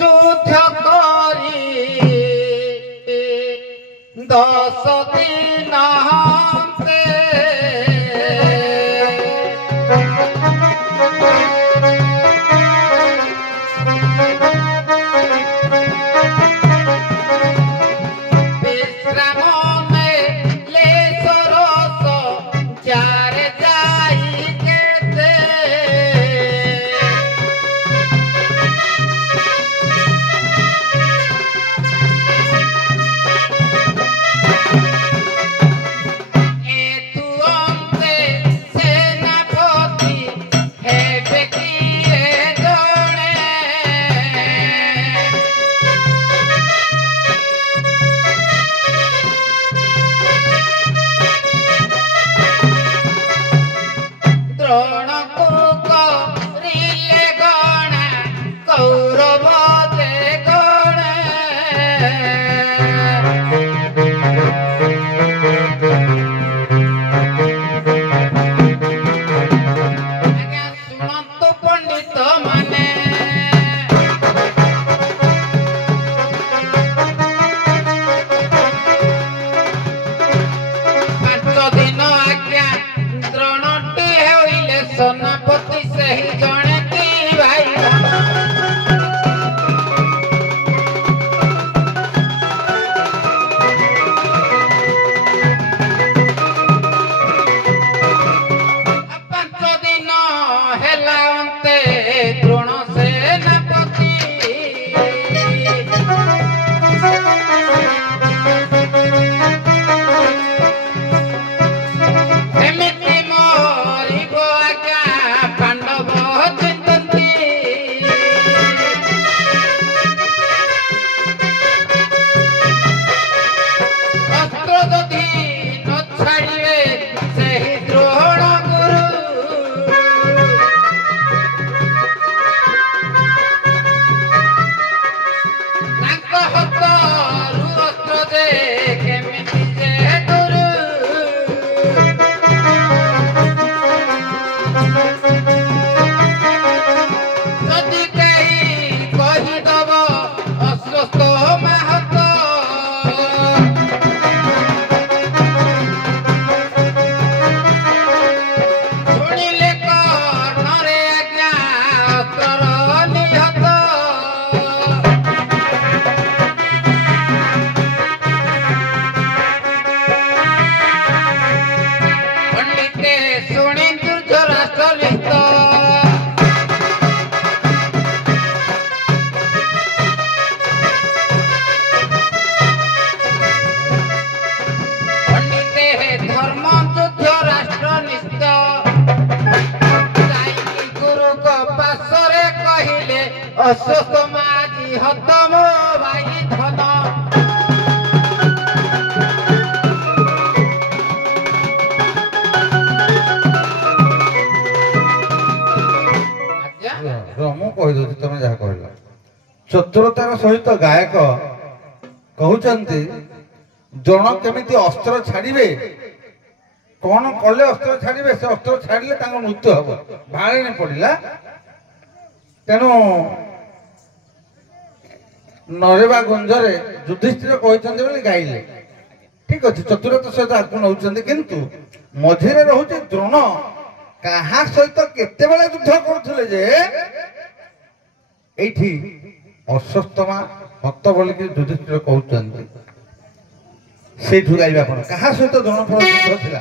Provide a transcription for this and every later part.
ଯୁଦ୍ଧ କରି 10 ଦିନ ଅଶ୍ୱସ୍ଥ ମାଝି ହତମ ଭାଇ ଧନ ମୁଁ କହିଦଉଛି ତମେ ଯାହା କହିଲ। ଚତୁରତାର ସହିତ ଗାୟକ କହୁଛନ୍ତି ଜଣ କେମିତି ଅସ୍ତ୍ର ଛାଡ଼ିବେ, କଣ କଲେ ଅସ୍ତ୍ର ଛାଡ଼ିବେ, ସେ ଅସ୍ତ୍ର ଛାଡ଼ିଲେ ତାଙ୍କ ମୃତ୍ୟୁ ହବ। ଭାଳେଣି ପଡ଼ିଲା, ତେଣୁ ନରେବା ଗୁଞ୍ଜରେ ଯୁଧିଷ୍ଠିର କହିଛନ୍ତି ବୋଲି ଗାଇଲେ। ଠିକ ଅଛି, ଚତୁରତା ସହିତ ଆକୁ ନେଉଛନ୍ତି, କିନ୍ତୁ ମଝିରେ ରହୁଛି ଦ୍ରୋଣ କାହା ସହିତ କେତେବେଳେ ଯୁଦ୍ଧ କରୁଥିଲେ ଯେ ଏଇଠି ଅଶ୍ୱତ୍ଥମା ହତ ବୋଲିକି ଯୁଧିଷ୍ଠିର କହୁଛନ୍ତି। ସେଇଠୁ ଗାଇବା ଆପଣ କାହା ସହିତ ଦ୍ରୋଣ ଯୁଦ୍ଧ ଥିଲା।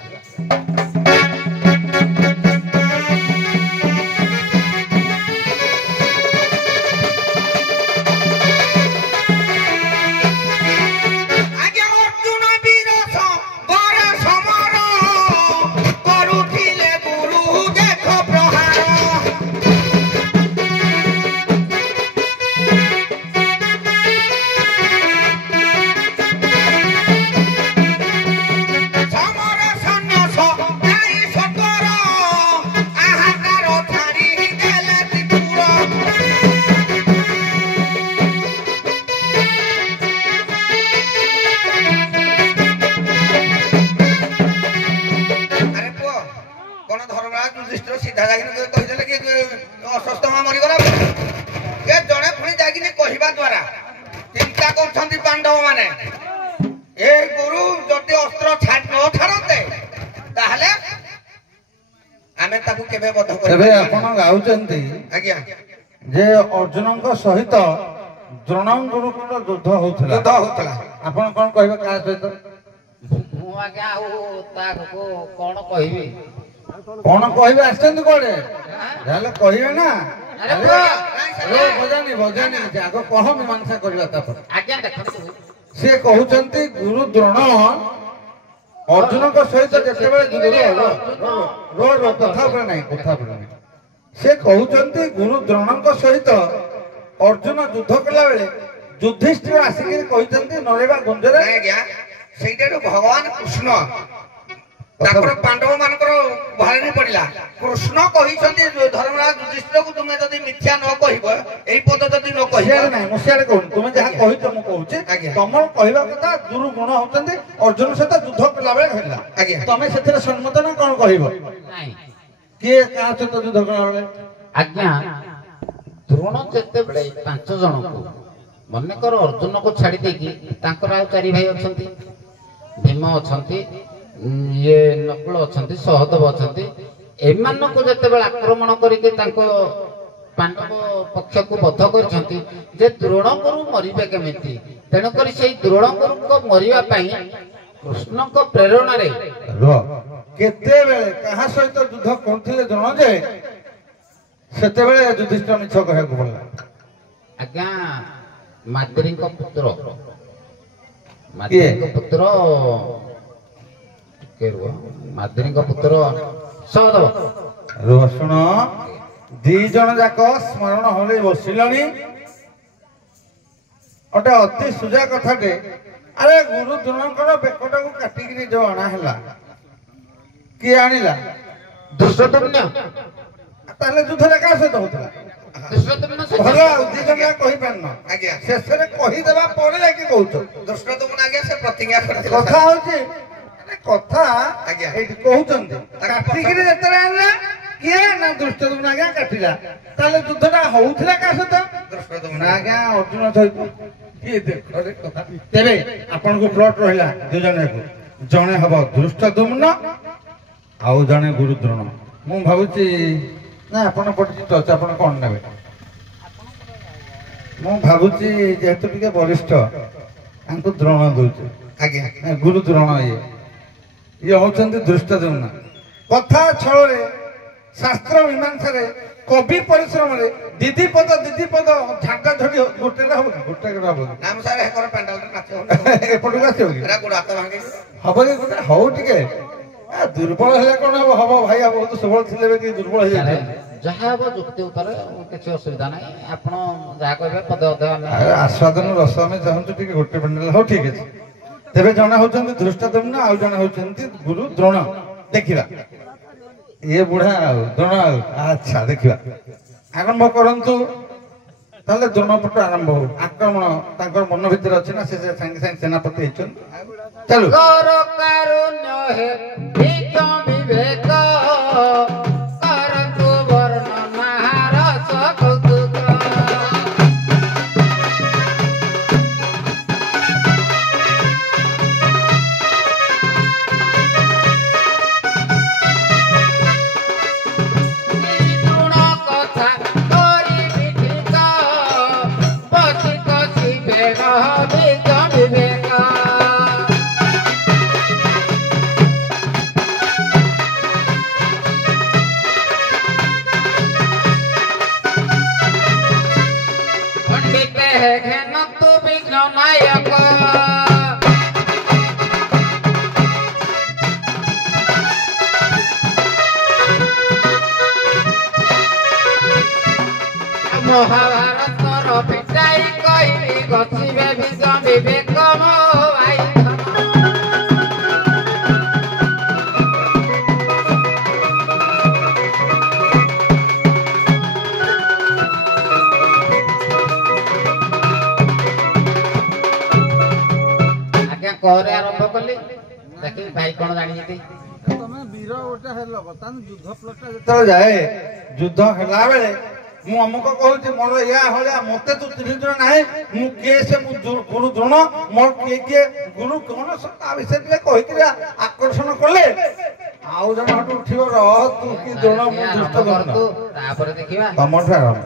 କହିବା ଦ୍ୱାରା ଚିନ୍ତା କରୁଛନ୍ତି ପାଣ୍ଡବ ମାନେ ଏ ଗୁରୁ ଯଦି ଅସ୍ତ୍ର ନ ଛାଡ଼ନ୍ତେ ତାହେଲେ ଆମେ ତାକୁ କେବେ ବଧ ଏବେ କରିପାରିବା ଆପଣ ଗାଉଛନ୍ତି ଆଜ୍ଞା ଯେ ଅର୍ଜୁନଙ୍କ ସହିତ ଦ୍ରୋଣଙ୍କର ଯୁଦ୍ଧ ହଉଥିଲା ଯୁଦ୍ଧ ହଉଥିଲା ଆପଣ କଣ କହିବେ କାହା ସହିତ ମୁଁ ଆଜ୍ଞା ଆଉ ତାକୁ କଣ କହିବି କଣ କହିବେ ଆସିଛନ୍ତି କୁଆଡେ ଯାହେଲେ କହିବେ ନା ବଜାନି ଆଗ କହ ମୀମାଂସା କରିବା ତାପରେ ଆଜ୍ଞା ଦେଖନ୍ତୁ ସିଏ କହୁଛନ୍ତି ଗୁରୁ ଦ୍ରୋଣ ଅର୍ଜୁନଙ୍କ ସହିତ ଯେତେବେଳେ କଥା ଉପରେ ନାହିଁ ସେ କହୁଛନ୍ତି ଗୁରୁ ଦ୍ରୋଣଙ୍କ ସହିତ ଅର୍ଜୁନ ଯୁଦ୍ଧ କଲା ବେଳେ ଯୁଧିଷ୍ଠିର ଆସିକି କହିଛନ୍ତି ନରେବା ଗୁଞ୍ଜରେ ଆଜ୍ଞା ସେଇଟାରୁ ଭଗବାନ କୃଷ୍ଣ ତାଙ୍କର ପାଣ୍ଡବ ମାନଙ୍କର ଭାଳେଣି ପଡିଲା କୃଷ୍ଣ କହିଛନ୍ତି ଧର୍ମରାଜ ଯୁଧିଷ୍ଠିରକୁ ତୁମେ ଯଦି ମିଥ୍ୟା ନ କହିବ ଏଇ ପଦ ଯଦି ନ କହିବ ନାହିଁ ମୁଁ ସିଆଡେ କହୁନି ତୁମେ ଯାହା କହିଛ ମୁଁ କହୁଛି ତମର କହିବା କଥା ଗୁରୁ ଗୁଣ ହଉଛନ୍ତି ଅର୍ଜୁନ ସହିତ ଯୁଦ୍ଧ କଲା ବେଳେ ହେଲା ଆଜ୍ଞା ତମେ ସେଥିରେ ସମ୍ମତ ନା କଣ କହିବ ନାଇଁ କିଏ କାହା ସହିତ ଯୁଦ୍ଧ କଲା ବେଳେ ଆଜ୍ଞା ଦ୍ରୋଣ ଯେତେବେଳେ 5 ଜଣଙ୍କୁ ମନେକର ଅର୍ଜୁନକୁ ଛାଡି ଦେଇକି ତାଙ୍କର ଆଉ 4 ଭାଇ ଅଛନ୍ତି ଭୀମ ଅଛନ୍ତି ଇଏ ନକୁଳ ଅଛନ୍ତି ସହଦେବ ଅଛନ୍ତି ଏମାନଙ୍କୁ ଯେତେବେଳେ ଆକ୍ରମଣ କରିକି ତାଙ୍କ ପାଣ୍ଡବ ପକ୍ଷକୁ ବଦ୍ଧ କରିଛନ୍ତି ଯେ ଦ୍ରୋଣଗୁରୁ ମରିବେ କେମିତି ତେଣୁକରି ସେଇ ଦ୍ରୋଣଗୁରୁଙ୍କ ମରିବା ପାଇଁ କୃଷ୍ଣଙ୍କ ପ୍ରେରଣାରେ କେତେବେଳେ କାହା ସହିତ ଯୁଦ୍ଧ କରୁଥିଲେ ଦ୍ରୋଣ ଯେ ସେତେବେଳେ ଯୁଧିଷ୍ଠିର ମିଛ କହିବାକୁ ପଡିଲା ଆଜ୍ଞା ମାଦ୍ରୀଙ୍କ ପୁତ୍ର ମାଦ୍ରୀଙ୍କ ପୁତ୍ର ସହଦେବ ଶୁଣ 2 ଜଣ ଯାକ ସ୍ମରଣ ହଲେଇ ବସିଲଣି ଗୋଟେ ଅତି ସୁଜା କଥାଟେ ଆରେ ଗୁରୁ ଦ୍ରୋଣଙ୍କର ବେକଟାକୁ କାଟିକିରି ଯୋଉ ଅଣା ହେଲା କିଏ ଆଣିଲା ଧୃଷ୍ଟଦ୍ୟୁମ୍ନ ତାହେଲେ ଯୁଦ୍ଧରେ କାହା ସହିତ ହଉଥିଲା ଭଲ ଆଉ 2 ଜଣ କହିପାରୁନ ଆଜ୍ଞା ଶେଷରେ କହିଦେବା ପରେ ଯାଇକି କହୁଛ ଧୃଷ୍ଟଦ୍ୟୁମ୍ନ ଆଜ୍ଞା ସେ ପ୍ରତିଜ୍ଞା କରିଥିଲେ କଥା ହଉଛି କଥା ଆଜ୍ଞା ଏଇଠି କହୁଛନ୍ତି କାଟିକିରି ଯେତେବେଳେ ଆଣିଲା କିଏ ନା ଧୃଷ୍ଟଦ୍ୟୁମ୍ନ ଆଜ୍ଞା କାଟିଲା ତାହେଲେ ଯୁଦ୍ଧଟା ହଉଥିଲା କାହା ସହିତ ନା ଆଜ୍ଞା ଅର୍ଜୁନ ସହିତ କିଏ ଦେଖରେ କଥା ତେବେ ଆପଣଙ୍କୁ ପ୍ଲଟ ରହିଲା 2 ଜଣକୁ ଜଣେ ହବ ଧୃଷ୍ଟଦ୍ୟୁମ୍ନ ଆଉ ଜଣେ ଗୁରୁ ଦ୍ରୋଣ ମୁଁ ଭାବୁଛି ନା ଆପଣ ପରିଚିତ ଅଛି ଆପଣ କଣ ନେବେ ମୁଁ ଭାବୁଛି ଯେହେତୁ ଟିକେ ବରିଷ୍ଠ ତାଙ୍କୁ ଦ୍ରୋଣ ଦଉଛି ଆଜ୍ଞା ଗୁରୁ ଦ୍ରୋଣ ଇଏ ହଉଛନ୍ତି ଧୃଷ୍ଟଦ୍ୟୁମ୍ନ କଥା ଛଳରେ ଶାସ୍ତ୍ର ମୀମାଂସାରେ କବି ପରିଶ୍ରମରେ ଦିଦି ପଦ ଝାଣ୍ଟା ଝଡି ଗୋଟେ ହବ ଗୋଟେ ହବ ନାମ ସାର୍ ହେକର ପାଣ୍ଡାଲରେ ନାଚ ଏପଟକୁ ଆସିବ କି ଏରା ଗୋଡ଼ ହାତ ଭାଙ୍ଗି ହବ କି ଗୋଟେ ହଉ ଟିକେ ଦୁର୍ବଳ ହେଲେ କଣ ହବ ହବ ଭାଇ ବହୁତ ସବଳ ଥିଲେ ବି ଟିକେ ଦୁର୍ବଳ ହେଇଯାଉଛି ଯାହା ହବ ଯୁକ୍ତି ଉତ୍ତର କିଛି ଅସୁବିଧା ନାହିଁ ଆପଣ ଯାହା କହିବେ ପଦେ ଅଧେ ଆସ୍ୱାଦନ ରସ ଆମେ ଚାହୁଁଛୁ ଟିକେ ଗୋଟେ ପାଣ୍ଡାଲ ହଉ ଠିକ ଅଛି ତେବେ ଜଣେ ହଉଛନ୍ତି ଧୃଷ୍ଟଦ୍ୟୁମ୍ନ ଆଉ ଜଣେ ହଉଛନ୍ତି ଗୁରୁ ଦ୍ରୋଣ ଦେଖିବା ଇଏ ବୁଢା ଆଉ ଦ୍ରୋଣ ଆଉ ଆଚ୍ଛା ଦେଖିବା ଆରମ୍ଭ କରନ୍ତୁ ତାହେଲେ ଦ୍ରୋଣ ପଟୁ ଆରମ୍ଭ ହଉ ଆକ୍ରମଣ ତାଙ୍କର ମନ ଭିତରେ ଅଛି ନା ସେ ସାଙ୍ଗେ ସାଙ୍ଗେ ସେନାପତି ହେଇଛନ୍ତି ଚାଲୁ କାରୁଣ୍ୟ ହେ ବିବେକ କରନ୍ତୁ ବର୍ଣ୍ଣନା ରସ କୌତୁକ ଦ୍ରୋଣ କଥା କରିବି ଠିକ ବସି କସି ବେଗ ବିବେକ ଘେନନ୍ତୁ ବିଘ୍ନ ନାୟକ ମହାଭାରତର ପିଟାଇ କହିବି ଗଛିବେ ବିଜ ବିବେକ ମୋ ଭାଇ କରେ ଆରମ୍ଭ କଲି ଦେଖିବି ଭାଇ କଣ ଜାଣିଛନ୍ତି ତମେ ବୀର ଗୋଟେ ହେଲ ବର୍ତ୍ତମାନ ଯୁଦ୍ଧ ପ୍ଲଟଟା ଯେତେବେଳେ ଯାଏ ଯୁଦ୍ଧ ହେଲା ବେଳେ ମୁଁ ଅମୁକ କହୁଛି ମୋର ଏହା ଭଳିଆ ମତେ ତୁ 3 ଜଣ ନାହିଁ ମୁଁ କିଏ ସେ ମୁଁ ଗୁରୁ ଦ୍ରୋଣ ମୋର କିଏ କିଏ ଗୁରୁ କଣ ତା ବିଷୟରେ ଟିକେ କହିକିରି ଆକର୍ଷଣ କଲେ ଆଉ ଜଣ ହଟୁ ଉଠିବ ରହ ତୁ କି ଦ୍ରୋଣ ମୁଁ ଦୁଷ୍ଟ କରୁ ତାପରେ ଦେଖିବା ତମଠୁ ଆରମ୍ଭ।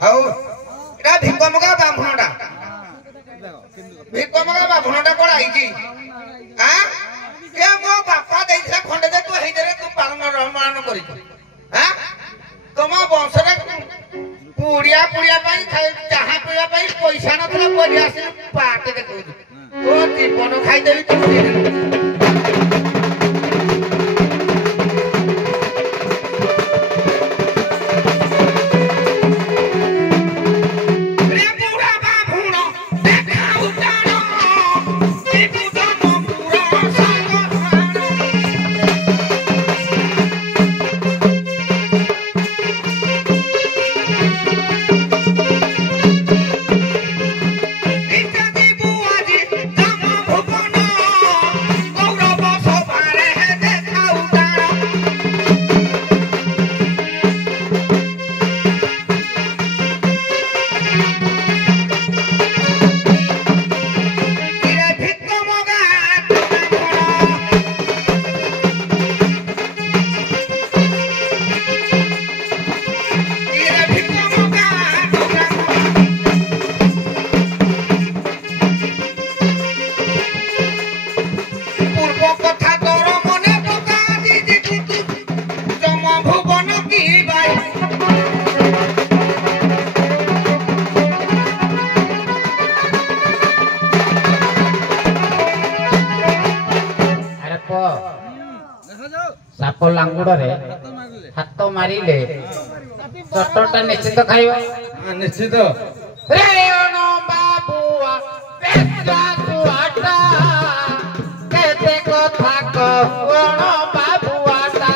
ହଉ ଏଟା ଭିକମଗା ବ୍ରାହ୍ମଣଟା ଭିକମଗା ବ୍ରାହ୍ମଣଟା କୁଆଡେ ଆଇଛି ଆଁ ଏ ମୋ ବାପା ଦେଇଥିଲା ଖଣ୍ଡେ ଦେ ତୁ ହେଇଥିରେ ତୁ ପାଳନ କରିଛୁ ଆଁ ତମ ବଂଶରେ ପୁଡ଼ିଆ ପାଇଁ ଚାହା ପିଇବା ପାଇଁ ପଇସା ନଥିଲା ପରି ଆସିଲି ପାଟେ ଦେଖଉଛୁ ତୋ ଜୀବନ ଖାଇଦେବି ତୁ ସାପ ଲାଙ୍ଗୁଡରେ ହାତ ମାରିଲେ ଚଟଟା ନିଶ୍ଚିତ ଖାଇବ ନିଶ୍ଚିତ ରେଣ ବାବୁଆ ବେଶା ତୁଆଟା କେତେ କଥା କଣ ବାବୁଆଟା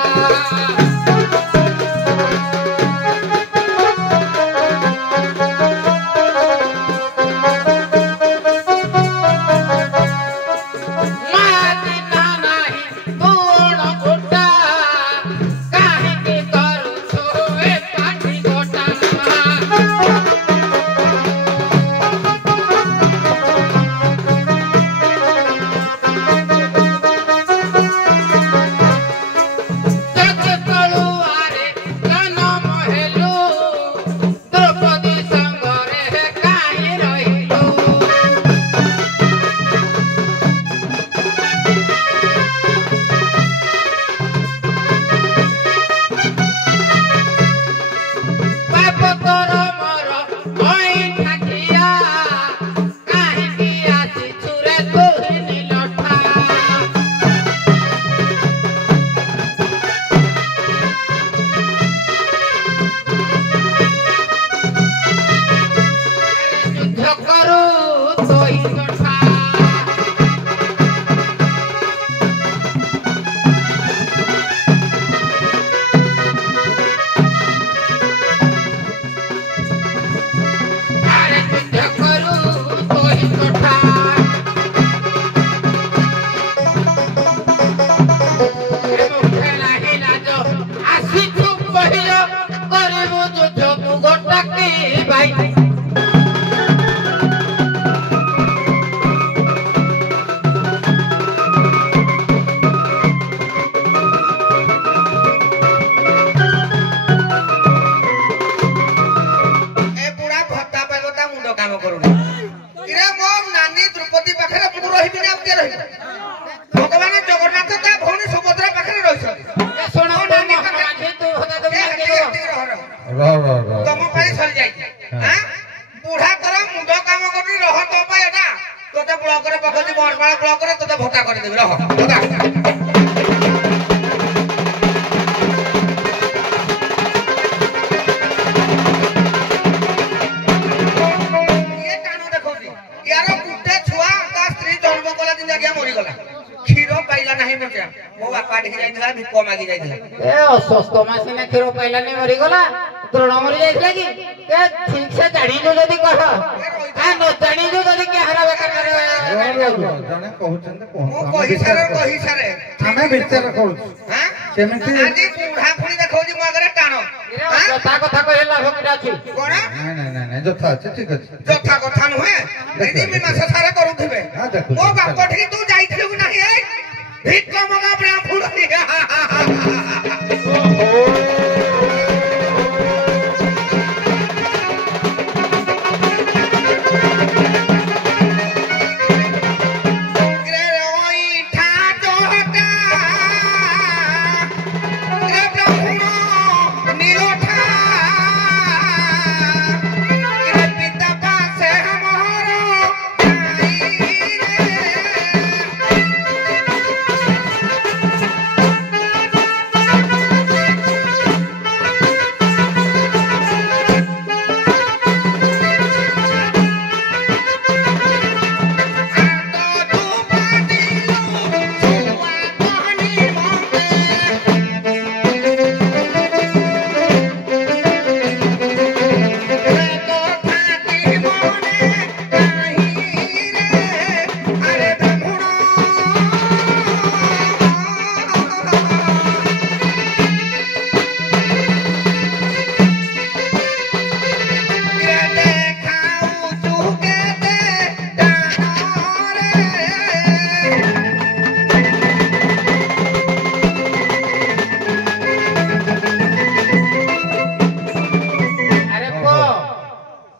ଅସ୍ୱସ୍ଥ ମାସିନା କ୍ଷୀର ପାଇଲାନି ମରିଗଲା ଦ୍ରୋଣ ମରି ଯାଇଥିଲା କି ଠିକ ସେ ଜାଣିଛୁ ଯଦି କହ ନ ଜାଣିଛୁ ଯଦି କାହାର ଜଣେ କହୁଛନ୍ତି ଆମେ ବିଚାର କରୁଛୁ ସେମିତି ବୁଢା ପୁଣି ଦେଖଉଛି ମୋ ଆଗରେ ଟାଣ କଥା କଥା କହିଲେ ଲାଭ କିଟା ଅଛି? କଣ ନାଇଁ ଯଥା ଅଛି ଠିକ ଅଛି ଯଥା କଥା ନୁହେଁ ଏଇଠି ମୀମାଂସ ସାରା କରୁଥିବେ ହଁ, ଦେଖୁଛି। ମୋ ବାପ ଠିକି ତୁ ଯାଇଥିଲୁ କି ନାହିଁ ଭିକ ମଗା ବ୍ରାହ୍ମଣ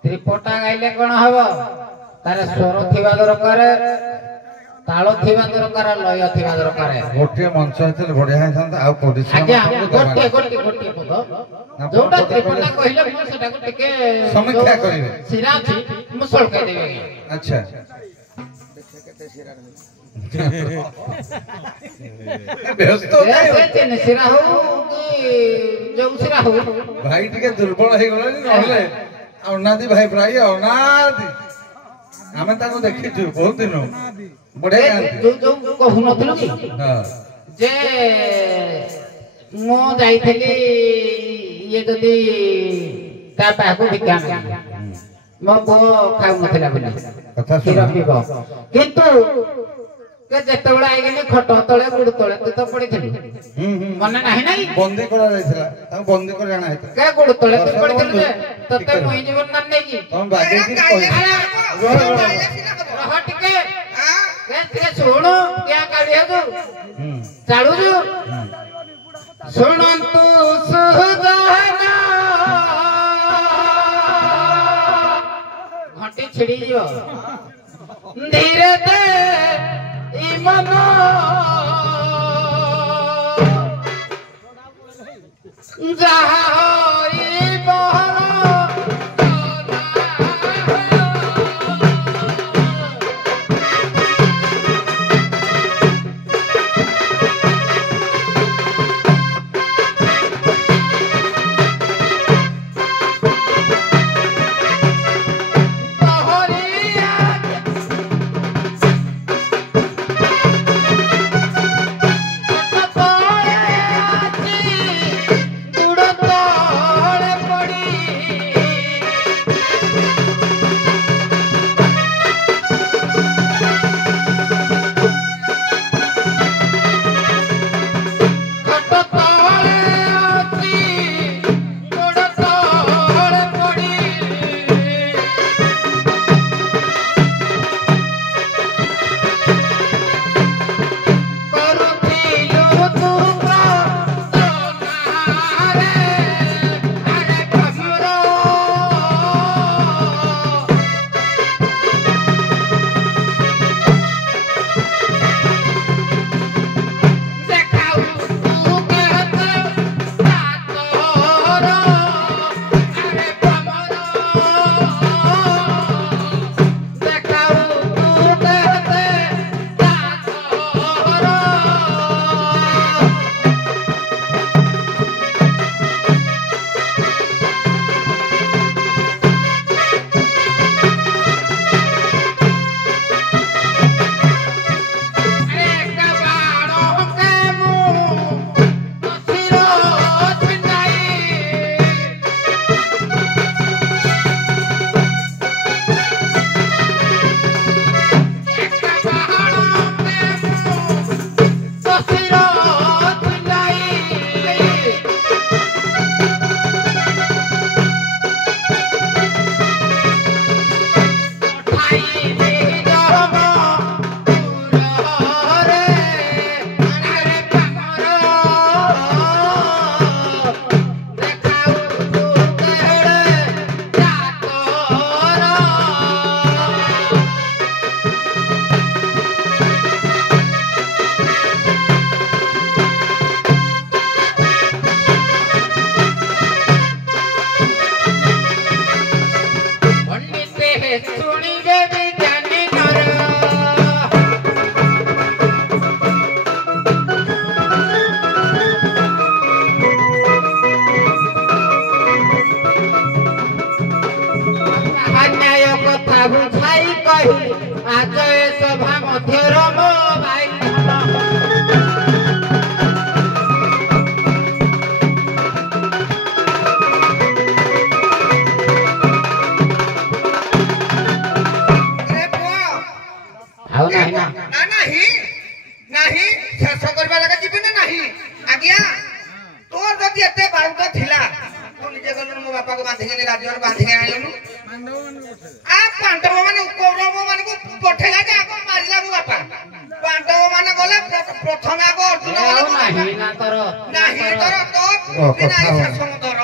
ତ୍ରିପଟା ଗାଇଲେ କଣ ହବ? ତାର ସ୍ୱର ଥିବା ଦରକାର, ତାଳ ଥିବା ଦରକାର, ଲୟ ଥିବା ଦରକାର। ଗୋଟିଏ ମଞ୍ଚ ହେଇଥିଲେ ବଢିଆ ହେଇଥାନ୍ତା ଆଉ ପରିଶ୍ରମ ଆଜ୍ଞା ଆପଣଙ୍କୁ ଗୋଟିଏ ଦରକାର। ଗୋଟିଏ ପଦ ଯୋଉଟା ତ୍ରିପଟା କହିଲେ ମୁଁ ସେଟାକୁ ଟିକେ ସମୀକ୍ଷା କରିବେ। ଶିରା ଅଛି ମୁଁ ସଳକାଇ ଦେବି ଆଜ୍ଞା। ଆଚ୍ଛା ବ୍ୟସ୍ତ କାଇଁ? ଶିରା ହଉ କି ଯୋଉ ଶିରା ହଉ ଭାଇ ଟିକେ ଦୁର୍ବଳ ହେଇଗଲାଣି ନହେଲେ ଅନାଦି ଭାଇ ପ୍ରାୟ ଅନାଦି ଆମେ ତାଙ୍କୁ ଦେଖିଛୁ ବହୁତ ଦିନ ବଢିଆ ଗାଆନ୍ତି। ଯୋଉ କହୁନଥିଲୁ କି ହଁ ଯେ ମୁଁ ଯାଇଥିଲି ଇଏ ଯଦି ତା ପାଖକୁ ଭିକ୍ଷା ମାଗି ମୋ ପୁଅ ଖାଉନଥିଲା ବୋଲି କଥା କ୍ଷୀର ଶୁଣ ପିଇବ କିନ୍ତୁ ଯେତେବେଳେ ଆଇଗଲି ଖଟ ତଳେ ଗୁଡ ତଳେ ତୁ ତ ପଡିଥିଲୁ ମନେ ନାହିଁ ନାଇଁ ବନ୍ଦୀ କରାଯାଇଥିଲା ତାଙ୍କୁ ବନ୍ଦୀ କରି ଆଣା ହେଇଥିଲା କେ ଗୁଡ ତଳେ ତୁ ପଡିଥିଲୁ ଯେ ତତେ ମୁଇଁ ଜୀବନ ନାମ ନେଇକି ତମେ ବାଗେଇକି କହିବ ରହ ଟିକେ ଟିକେ ଶୁଣୁ କିଆ କାଢି ହେବୁ ଚାଲୁଛୁ ଶୁଣନ୍ତୁ ସୁଜନ ଘଣ୍ଟି ଛିଡିଯିବ ଧୀରେ ଦେ ମନ ଯାହା ହୋଇବ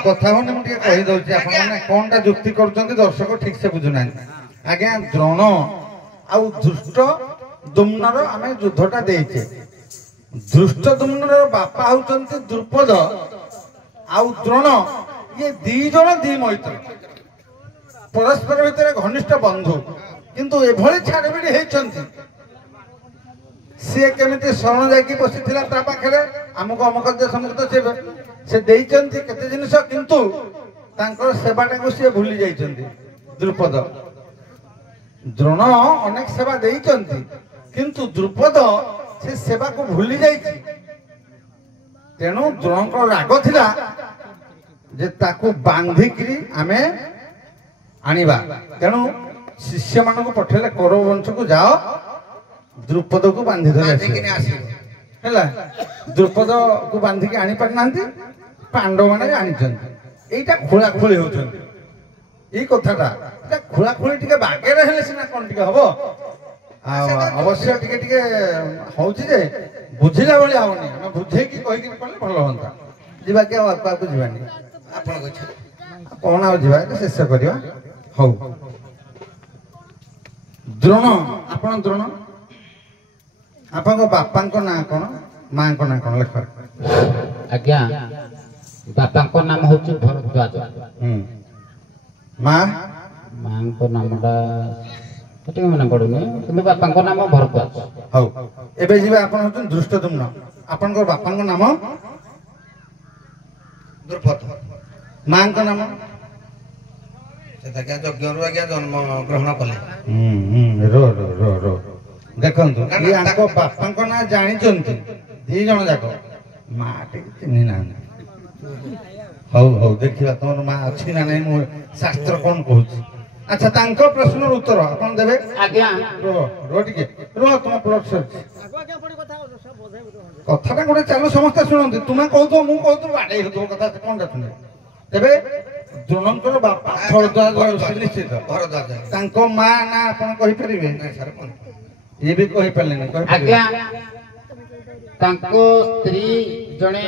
କଥା ହଉନି ମୁଁ ଟିକେ କହିଦଉଛି ଆପଣ ମାନେ କଣଟା ଯୁକ୍ତି କରୁଛନ୍ତି ଦର୍ଶକ ଠିକ ସେ ବୁଝୁନାହାନ୍ତି ଆଜ୍ଞା ଦ୍ରୋଣ ଆଉ ଧୃଷ୍ଟ ଦୁମ୍ନର ଆମେ ଯୁଦ୍ଧଟା ଦେଇଛେ ଧୃଷ୍ଟ ଦୁମ୍ନର ବାପା ହଉଛନ୍ତି ଦ୍ରୁପଦ ଆଉ ଦ୍ରୋଣ ଇଏ ଦି ଜଣ ଦି ମୈତ୍ର ପରସ୍ପର ଭିତରେ ଘନିଷ୍ଠ ବନ୍ଧୁ କିନ୍ତୁ ଏଭଳି ଛାଡିବିଡି ହେଇଛନ୍ତି ସିଏ କେମିତି ଶରଣ ଯାଇକି ବସିଥିଲା ତା ପାଖରେ ଆମକୁ ଅମକ ସମୁଦ୍ର ସେ ଦେଇଛନ୍ତି କେତେ ଜିନିଷ କିନ୍ତୁ ତାଙ୍କର ସେବାଟାକୁ ସିଏ ଭୁଲି ଯାଇଛନ୍ତି ଦ୍ରୁପଦ ଦ୍ରୋଣ ଅନେକ ସେବା ଦେଇଛନ୍ତି କିନ୍ତୁ ଦ୍ରୁପଦ ସେ ସେବାକୁ ଭୁଲି ଯାଇଛି ତେଣୁ ଦ୍ରୋଣଙ୍କର ରାଗ ଥିଲା ଯେ ତାକୁ ବାନ୍ଧିକିରି ଆମେ ଆଣିବା ତେଣୁ ଶିଷ୍ୟମାନଙ୍କୁ ପଠେଇଲେ କୌରବ ବଂଶକୁ ଯାଅ ଦ୍ରୁପଦକୁ ବାନ୍ଧି ଧରି ଆସିବ ହେଲା ଦ୍ରୁପଦକୁ ବାନ୍ଧିକି ଆଣି ପାରିନାହାନ୍ତି ପାଣ୍ଡବ ମାନେ ଜାଣିଛନ୍ତି ଏଇଟା ଖୋଳାଖୋଳି ହଉଛନ୍ତି ଏଇ କଥାଟା ଏଇଟା ଖୋଳାଖୋଳି ଟିକେ ବାଗେରେ ହେଲେ ସିନା କଣ ଟିକେ ହବ ଆଉ ଅବଶ୍ୟ ଟିକେ ଟିକେ ହଉଛି ଯେ ବୁଝିଲା ଭଳିଆ ହଉନି ଆମେ ବୁଝେଇକି କହିକି କଲେ ଭଲ ହୁଅନ୍ତା ଯିବା କି ଆଉ ଆଗକୁ ଯିବାନି ଆପଣଙ୍କ ଇଚ୍ଛା କଣ ଆଉ ଯିବା ଶେଷ କରିବା ହଉ ଦ୍ରୋଣ ଆପଣ ଦ୍ରୋଣ ଆପଣଙ୍କ ବାପାଙ୍କ ନାଁ କଣ ମାଙ୍କ ନାଁ କଣ ଲେଖ ଆଜ୍ଞା ବାପାଙ୍କ ନାମ ହଉଛି ଭରଦ୍ୱାଜ ମାଙ୍କ ନାମଟା ଟିକେ ମନେ ପଡୁନି କିନ୍ତୁ ବାପାଙ୍କ ନାମ ଭରଦ୍ୱାଜ ହଉ ଏବେ ଯିବେ ଆପଣ ହଉଛନ୍ତି ଧୃଷ୍ଟଦ୍ୟୁମ୍ନ ଆପଣଙ୍କ ବାପାଙ୍କ ନାମ ଦ୍ରୁପଦ ମାଙ୍କ ନାମ ଯଜ୍ଞରୁ ଆଜ୍ଞା ଜନ୍ମ ଗ୍ରହଣ କଲେ ଦେଖନ୍ତୁ ଇଏ ଆଙ୍କ ବାପାଙ୍କ ନାଁ ଜାଣିଛନ୍ତି ଦି ଜଣ ଯାକ ମା ଟିକେ ଚିହ୍ନି ନାହାନ୍ତି ହଉ ହଉ ଦେଖିବା ତମର ମା ଅଛି ନା ନାହିଁ ମୁଁ ଶାସ୍ତ୍ର କଣ କହୁଛି ଆଚ୍ଛା ତାଙ୍କ ପ୍ରଶ୍ନର ଉତ୍ତର ଆପଣ ଦେବେ ଆଜ୍ଞା ରୁହ ଟିକେ ରୁହ ତମ ପ୍ଲଟ ସରିଛି କଥାଟା ଗୋଟେ ଚାଲୁ ସମସ୍ତେ ଶୁଣନ୍ତି ତୁମେ କହୁଥିବ ମୁଁ କହୁଥିବ ବାଡେଇ ହଉଥିବ କଥା କଣଟା ଶୁଣିବେ ତେବେ ଦ୍ରୋଣଙ୍କର ବାପା ଭରଦ୍ୱାଜ ନିଶ୍ଚିତ ତାଙ୍କ ମା ନା ଆପଣ କହିପାରିବେ ଇଏ ବି କହିପାରିଲେନି ଆଜ୍ଞା ତାଙ୍କ ସ୍ତ୍ରୀ ଜଣେ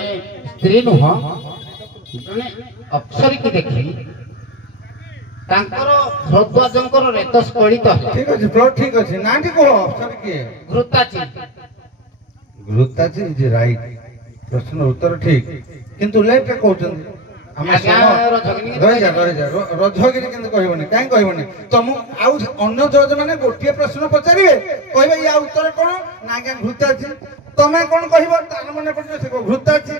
ସ୍ତ୍ରୀ ନୁହଁ ଜଣେ ଅପ୍ସରୀକି ଦେଖି ତାଙ୍କର ଭରଦ୍ୱାଜଙ୍କର ରେତସ କଳିତ ହେଲା ଠିକ ଅଛି ପ୍ଲଟ ଠିକ ଅଛି ନାଁଟି କୁହ ଅପ୍ସରୀ କିଏ ଘୃତାଚି ଘୃତାଚି ଇଜ ରାଇଟ ପ୍ରଶ୍ନର ଉତ୍ତର ଠିକ କିନ୍ତୁ ଲେଟରେ କହୁଛନ୍ତି ରଜଗିରି କିନ୍ତୁ କହିବନି କାହିଁ କହିବନି ତମକୁ ଆଉ ଅନ୍ୟ ଜଜ ମାନେ ଗୋଟିଏ ପ୍ରଶ୍ନ ପଚାରିବେ କହିବେ ୟା ଉତ୍ତର କଣ ନା ଆଜ୍ଞା ଘୃତାଚି ତମେ କଣ କହିବ ତାର ମନେ ପଡିବ ସେ ଘୃତାଚି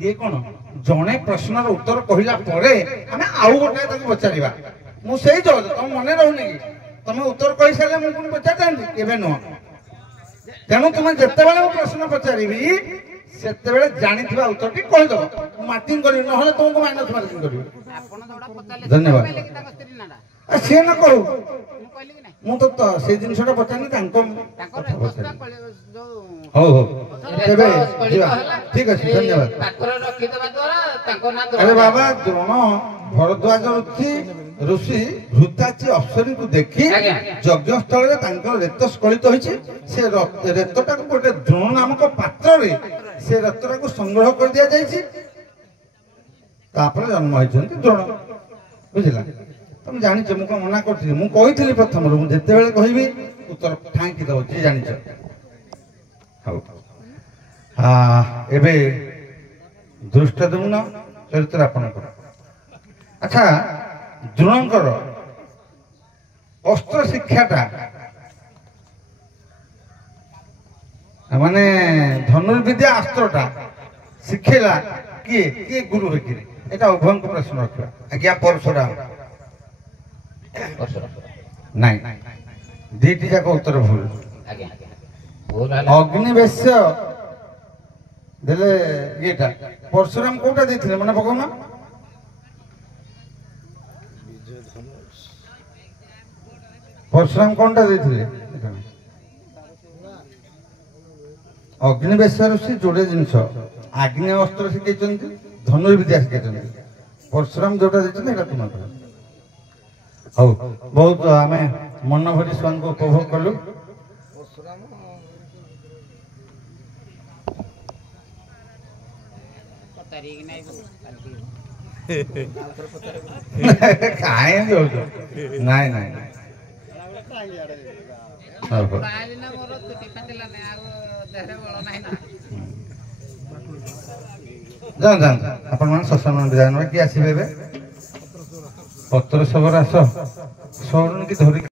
ଇଏ କଣ ଜଣେ ପ୍ରଶ୍ନର ଉତ୍ତର କହିଲା ପରେ ଆମେ ଆଉ ଗୋଟେ ତାକୁ ପଚାରିବା ମୁଁ ସେଇ ଜଜ ତମ ମନେ ରହୁନି କି ତମେ ଉତ୍ତର କହିସାରିଲେ ମୁଁ ପୁଣି ପଚାରିଥାନ୍ତି କେବେ ନୁହଁ ତେଣୁ ତୁମେ ଯେତେବେଳେ ମୁଁ ପ୍ରଶ୍ନ ପଚାରିବି ସେତେବେଳେ ଜାଣିଥିବା ଉତ୍ତରଟି କହିଦବ ମାର୍କିଂ କରିବି ନହେଲେ ତୁମକୁ ମାଇନସ ମାର୍କିଂ କରିବି ଧନ୍ୟବାଦ ସିଏ ନ କହୁ ମୁଁ ତ ସେଇ ଜିନିଷଟା ପଚାରିନି ତାଙ୍କ ହଉ ହଉ ତେବେ ଯିବା ଠିକ ଅଛି ଧନ୍ୟବାଦ ଆରେ ବାବା ଦ୍ରୋଣ ଭରଦ୍ୱାଜ ଋଷି ऋषि ହୃତାଚି ଅପ୍ସରୀଙ୍କୁ ଦେଖି ଆଜ୍ଞା। ଯଜ୍ଞସ୍ଥଳରେ ତାଙ୍କର ରେତ ସ୍ଖଳିତ ହୋଇଛି। ସେ ରେତଟାକୁ ଗୋଟେ ଦ୍ରୋଣ ନାମକ ପାତ୍ରରେ ସେ ରେତଟାକୁ ସଂଗ୍ରହ କରି ଦିଆଯାଇଛି। ତାପରେ ଜନ୍ମ ହେଇଛନ୍ତି ଦ୍ରୋଣ। ବୁଝିଲା? ତମେ ଜାଣିଛ ମୁଁ କଣ ମନା କରିଥିଲି? ମୁଁ କହିଥିଲି ପ୍ରଥମରୁ ମୁଁ ଯେତେବେଳେ କହିବି ଉତ୍ତର ଠାଙ୍କି ଦବ ଯିଏ ଜାଣିଛ। ହଉ ଏବେ ଧୃଷ୍ଟଦ୍ୟୁମ୍ନ ଚରିତ୍ର ଆପଣଙ୍କର। ଆଚ୍ଛା ଦ୍ରୋଣଙ୍କର ଅସ୍ତ୍ର ଶିକ୍ଷାଟା ମାନେ ଧନୁର୍ବିଦ୍ୟା ଅସ୍ତ୍ରଟା ଶିଖେଇଲା କିଏ କିଏ ଗୁରୁ ହେଇକିରି? এটা উভয়ଙ୍କୁ ପ୍ରଶ୍ନ ରଖିବା। ଆଜ୍ଞା ପରଶୁରାମ। ନାଇଁ ଦିଟି ଯାକ ଉତ୍ତର ଭୁଲ। ଆଜ୍ଞା ଭୁଲ ହେଲା। ଅଗ୍ନିବେଶ୍ୟ ଦେଲେ ଇଏଟା ପରଶୁରାମ କୋଉଟା ଦେଇଥିଲେ ମନେ ପକାଉନ? ପରଶୁରାମ କଣଟା ଦେଇଥିଲେ? ଅଗ୍ନିବେଶ ଋଷି ଯୋଡ଼େ ଜିନିଷ ଆଗ୍ନେୟ ଅସ୍ତ୍ର ଶିଖେଇଛନ୍ତି, ଧନୁର୍ବିଦ୍ୟା ଶିଖେଇଛନ୍ତି। ପରଶୁରାମ ଯୋଉଟା ଦେଇଛନ୍ତି ସେଇଟା ତୁମ କର। ହଉ ବହୁତ ଆମେ ମନ ଭରି ଛୁଆଙ୍କୁ ଉପଭୋଗ କଲୁ। କାହିଁ ଦଉଛ? ନାଇଁ ନାଇଁ ଯାଆନ୍ତୁ ଯାଆନ୍ତୁ ଆପଣମାନେ ଶଶନ ବିଦାୟ ନେବେ। କିଏ ଆସିବେ ଏବେ? ପତ୍ର ସବର ଆସ ସରୁନି କି ଧରିକି